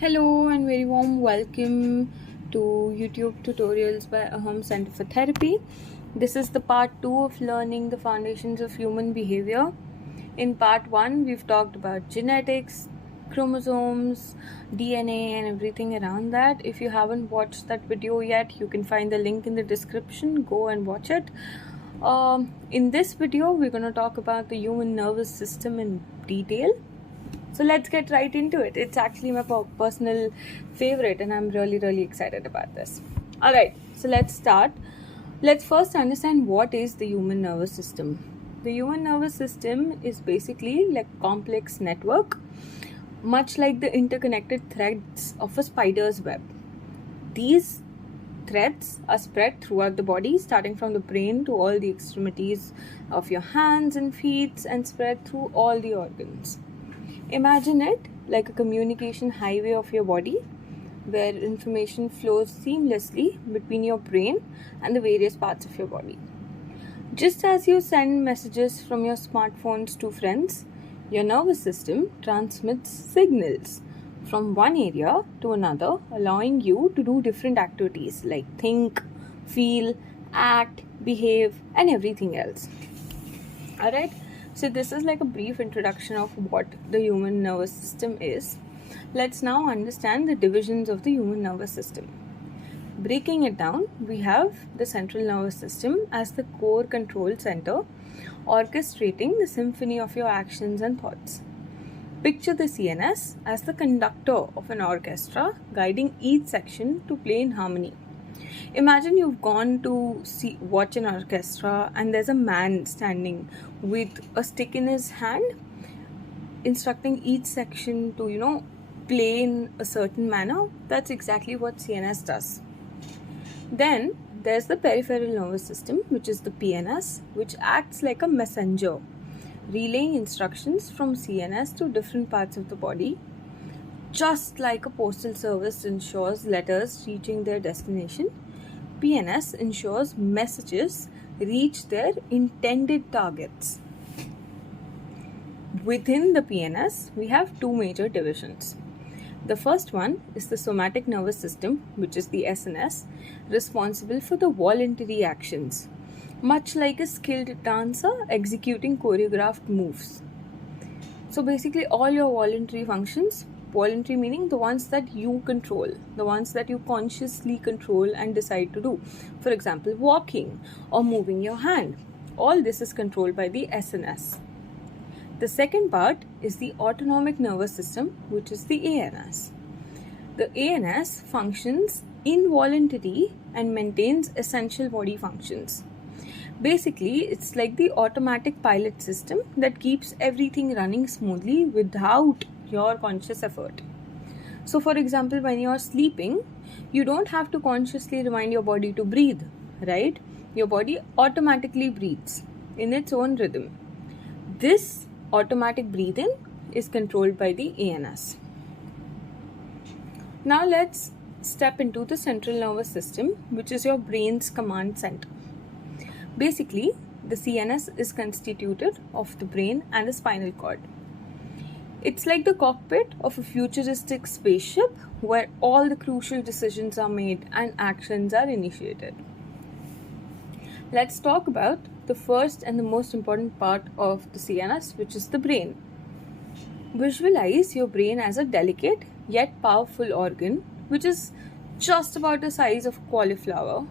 Hello and very warm welcome to YouTube tutorials by Aham Center for Therapy. This is the part 2 of learning the foundations of human behavior. In part 1, we've talked about genetics, chromosomes, DNA and everything around that. If you haven't watched that video yet, you can find the link in the description. Go and watch it. In this video, we're going to talk about the human nervous system in detail. So let's get right into it. It's actually my personal favorite and I'm really excited about this. Alright, so let's start. Let's first understand what is the human nervous system. The human nervous system is basically like a complex network, much like the interconnected threads of a spider's web. These threads are spread throughout the body, starting from the brain to all the extremities of your hands and feet and spread through all the organs. Imagine it like a communication highway of your body where information flows seamlessly between your brain and the various parts of your body. Just as you send messages from your smartphones to friends, your nervous system transmits signals from one area to another, allowing you to do different activities like think, feel, act, behave, and everything else. Alright? So this is like a brief introduction of what the human nervous system is. Let's now understand the divisions of the human nervous system. Breaking it down, we have the central nervous system as the core control center, orchestrating the symphony of your actions and thoughts. Picture the CNS as the conductor of an orchestra, guiding each section to play in harmony. Imagine you've gone to watch an orchestra and there's a man standing with a stick in his hand instructing each section to play in a certain manner. That's exactly what CNS does. Then there's the peripheral nervous system, which is the PNS, which acts like a messenger, relaying instructions from CNS to different parts of the body. Just like a postal service ensures letters reaching their destination, PNS ensures messages reach their intended targets. Within the PNS, we have two major divisions. The first one is the somatic nervous system, which is the SNS, responsible for the voluntary actions, much like a skilled dancer executing choreographed moves. So basically all your voluntary functions, voluntary meaning the ones that you control, the ones that you consciously control and decide to do. For example, walking or moving your hand. All this is controlled by the SNS. The second part is the autonomic nervous system, which is the ANS. The ANS functions involuntarily and maintains essential body functions. Basically, it's like the automatic pilot system that keeps everything running smoothly without your conscious effort. So for example, when you are sleeping, you don't have to consciously remind your body to breathe, right? Your body automatically breathes in its own rhythm. This automatic breathing is controlled by the ANS. Now let's step into the central nervous system, which is your brain's command center. Basically, the CNS is constituted of the brain and the spinal cord. It's like the cockpit of a futuristic spaceship where all the crucial decisions are made and actions are initiated. Let's talk about the first and the most important part of the CNS, which is the brain. Visualize your brain as a delicate yet powerful organ, which is just about the size of a cauliflower,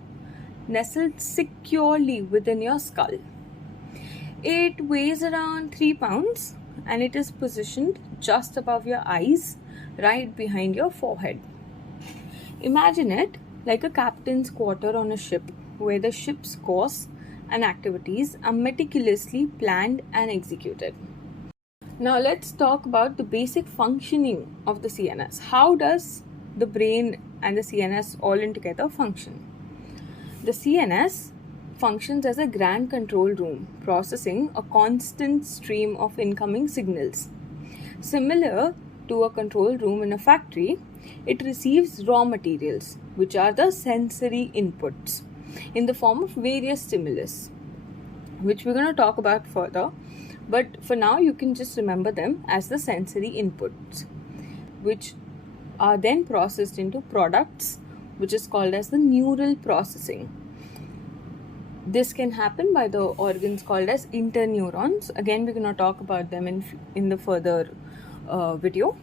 nestled securely within your skull. It weighs around 3 pounds and it is positioned just above your eyes, right behind your forehead. Imagine it like a captain's quarter on a ship, where the ship's course and activities are meticulously planned and executed. Now let's talk about the basic functioning of the CNS. How does the brain and the CNS all in together function? The CNS functions as a grand control room, processing a constant stream of incoming signals. Similar to a control room in a factory, it receives raw materials, which are the sensory inputs, in the form of various stimulus, which we're going to talk about further. But for now, you can just remember them as the sensory inputs, which are then processed into products, which is called as the neural processing. This can happen by the organs called as interneurons. Again, we're going to talk about them in the further video.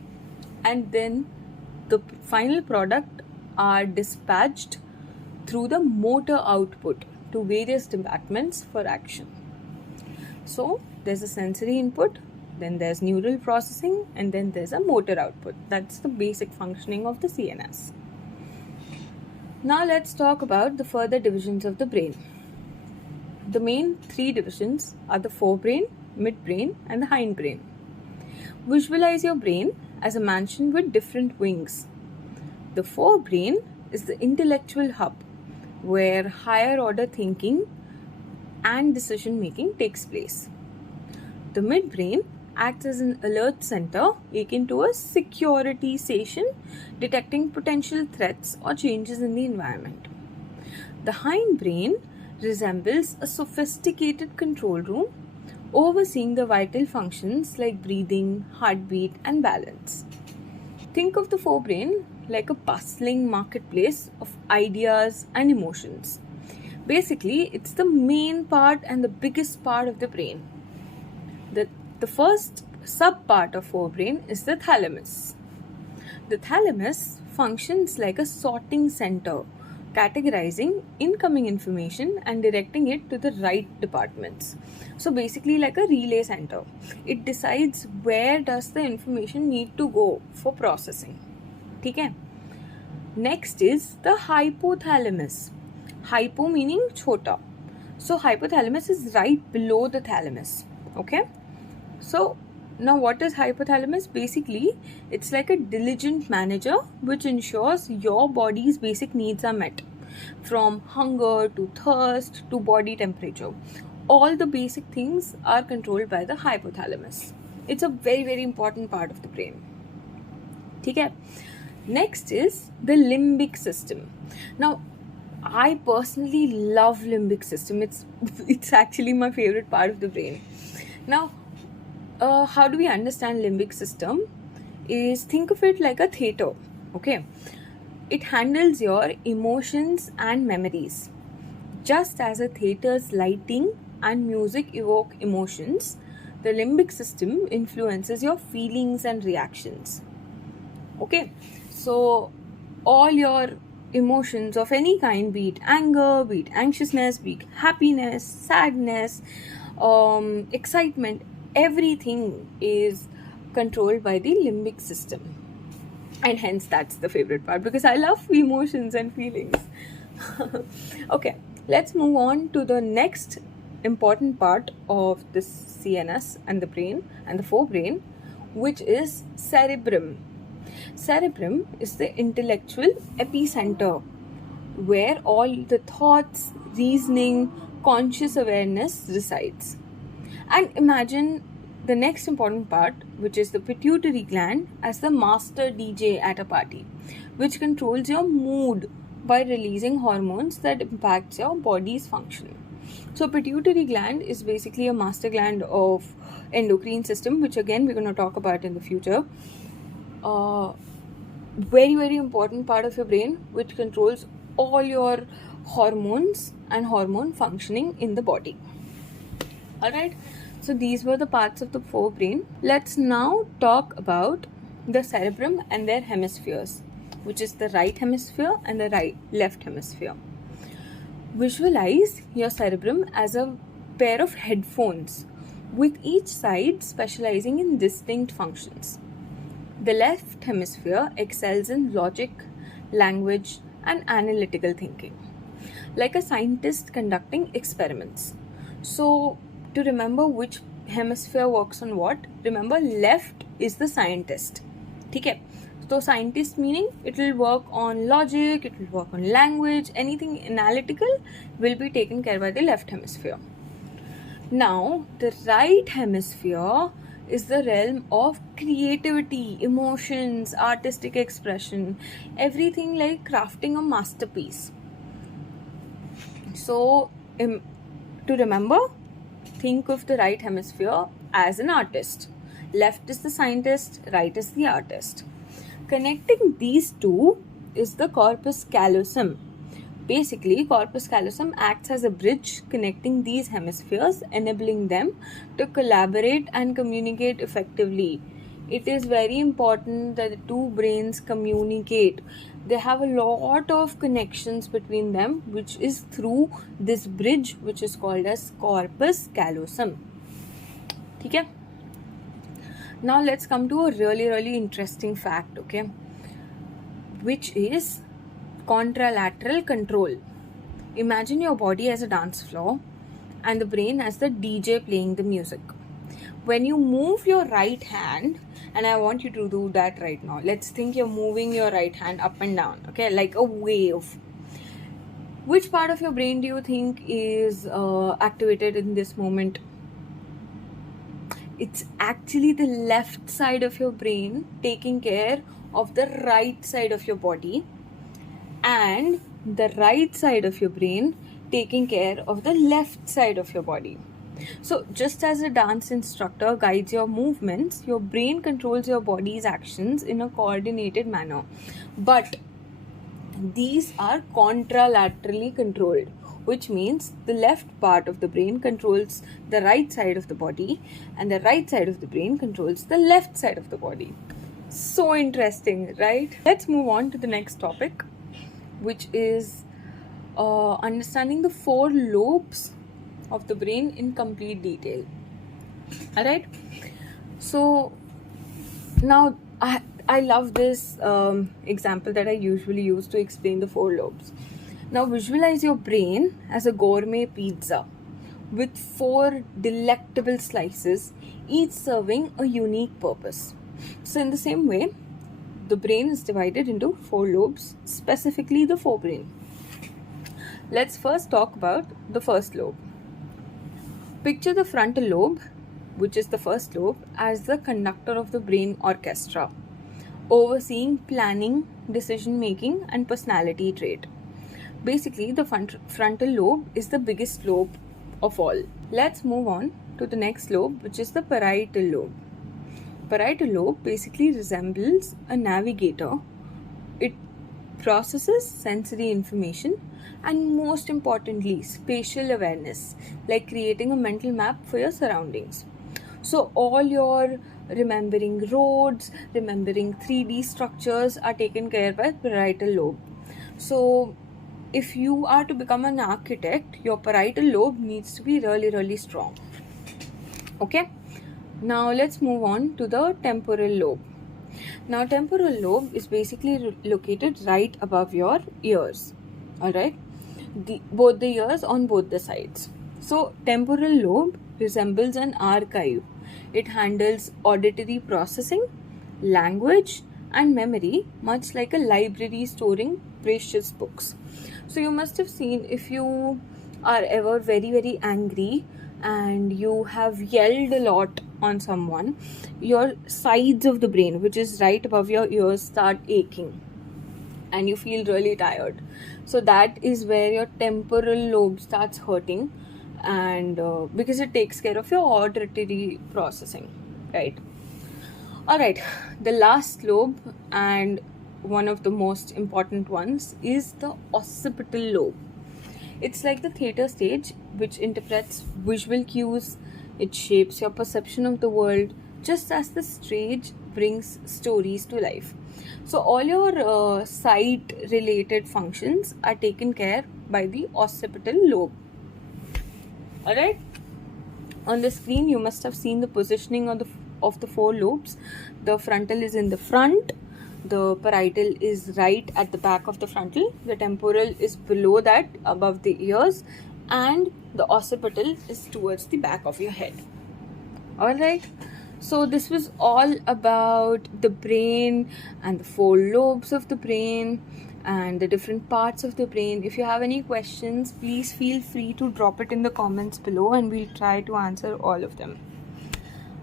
And then the final product are dispatched through the motor output to various departments for action. So there's a sensory input, then there's neural processing, and then there's a motor output. That's the basic functioning of the CNS. Now let's talk about the further divisions of the brain. The main three divisions are the forebrain, midbrain, and the hindbrain. Visualize your brain as a mansion with different wings. The forebrain is the intellectual hub where higher order thinking and decision making takes place. The midbrain acts as an alert center akin to a security station detecting potential threats or changes in the environment. The hindbrain resembles a sophisticated control room overseeing the vital functions like breathing, heartbeat, and balance. Think of the forebrain like a bustling marketplace of ideas and emotions. Basically, it's the main part and the biggest part of the brain. The first sub-part of forebrain is the thalamus. The thalamus functions like a sorting center, categorizing incoming information and directing it to the right departments. So basically like a relay center. It decides where does the information need to go for processing. Okay? Next is the hypothalamus. Hypo meaning chota. So hypothalamus is right below the thalamus. Okay? So now what is hypothalamus? Basically, it's like a diligent manager which ensures your body's basic needs are met. From hunger to thirst to body temperature. All the basic things are controlled by the hypothalamus. It's a very, very important part of the brain. Okay? Next is the limbic system. Now, I personally love limbic system. It's actually my favorite part of the brain. Now, how do we understand limbic system? Is think of it like a theater. Okay, it handles your emotions and memories. Just as a theater's lighting and music evoke emotions, the limbic system influences your feelings and reactions. Okay, so all your emotions of any kind, be it anger, be it anxiousness, be it happiness, sadness, excitement, everything is controlled by the limbic system. And hence that's the favorite part because I love emotions and feelings. Okay, let's move on to the next important part of this CNS and the brain and the forebrain, which is cerebrum. Cerebrum is the intellectual epicenter where all the thoughts, reasoning, conscious awareness resides. And imagine the next important part, which is the pituitary gland, as the master DJ at a party, which controls your mood by releasing hormones that impacts your body's function. So pituitary gland is basically a master gland of endocrine system, which again we're going to talk about in the future. Very, very important part of your brain, which controls all your hormones and hormone functioning in the body. Alright, so these were the parts of the forebrain. Let's now talk about the cerebrum and their hemispheres, which is the right hemisphere and the left hemisphere. Visualize your cerebrum as a pair of headphones, with each side specializing in distinct functions. The left hemisphere excels in logic, language, and analytical thinking, like a scientist conducting experiments. So, to remember which hemisphere works on what, remember left is the scientist. Okay? So, scientist meaning it will work on logic, it will work on language, anything analytical will be taken care by the left hemisphere. Now, the right hemisphere is the realm of creativity, emotions, artistic expression, everything like crafting a masterpiece. So, to remember, think of the right hemisphere as an artist. Left is the scientist, right is the artist. Connecting these two is the corpus callosum. Basically, corpus callosum acts as a bridge connecting these hemispheres, enabling them to collaborate and communicate effectively. It is very important that the two brains communicate. They have a lot of connections between them, which is through this bridge, which is called as corpus callosum. Okay? Now let's come to a really interesting fact, okay? Which is contralateral control. Imagine your body as a dance floor and the brain as the DJ playing the music. When you move your right hand, and I want you to do that right now. Let's think you're moving your right hand up and down, okay, like a wave. Which part of your brain do you think is activated in this moment? It's actually the left side of your brain taking care of the right side of your body, and the right side of your brain taking care of the left side of your body. So just as a dance instructor guides your movements, your brain controls your body's actions in a coordinated manner. But these are contralaterally controlled, which means the left part of the brain controls the right side of the body and the right side of the brain controls the left side of the body. So interesting, right? Let's move on to the next topic, which is understanding the 4 lobes of the brain in complete detail. Alright, so now I love this example that I usually use to explain the 4 lobes. Now visualize your brain as a gourmet pizza with 4 delectable slices, each serving a unique purpose. So in the same way, the brain is divided into 4 lobes, specifically the forebrain. Let's first talk about the first lobe. Picture the frontal lobe, which is the first lobe, as the conductor of the brain orchestra, overseeing planning, decision making, and personality trait. Basically, the frontal lobe is the biggest lobe of all. Let's move on to the next lobe, which is the parietal lobe. Parietal lobe basically resembles a navigator. It processes sensory information and, most importantly, spatial awareness, like creating a mental map for your surroundings. So all your remembering roads, remembering 3D structures are taken care by parietal lobe. So if you are to become an architect, your parietal lobe needs to be really strong. Okay? Now let's move on to the temporal lobe. Now temporal lobe is basically located right above your ears. Alright? Both the ears on both the sides. So temporal lobe resembles an archive. It handles auditory processing, language, and memory, much like a library storing precious books. So you must have seen, if you are ever very angry and you have yelled a lot on someone, your sides of the brain, which is right above your ears, start aching and you feel really tired. So that is where your temporal lobe starts hurting, and because it takes care of your auditory processing, right? Alright, the last lobe, and one of the most important ones, is the occipital lobe. It's like the theater stage, which interprets visual cues. It shapes your perception of the world, just as the stage brings stories to life. So all your sight related functions are taken care by the occipital lobe. Alright, on the screen you must have seen the positioning of the 4 lobes. The frontal is in the front, the parietal is right at the back of the frontal, the temporal is below that, above the ears, and the occipital is towards the back of your head. Alright, so this was all about the brain and the 4 lobes of the brain and the different parts of the brain. If you have any questions, please feel free to drop it in the comments below and we'll try to answer all of them.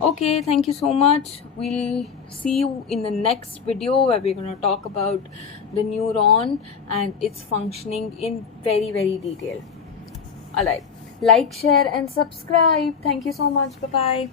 Okay, thank you so much. We'll see you in the next video where we're going to talk about the neuron and its functioning in very detail. Alright, like, share and subscribe. Thank you so much. Bye-bye.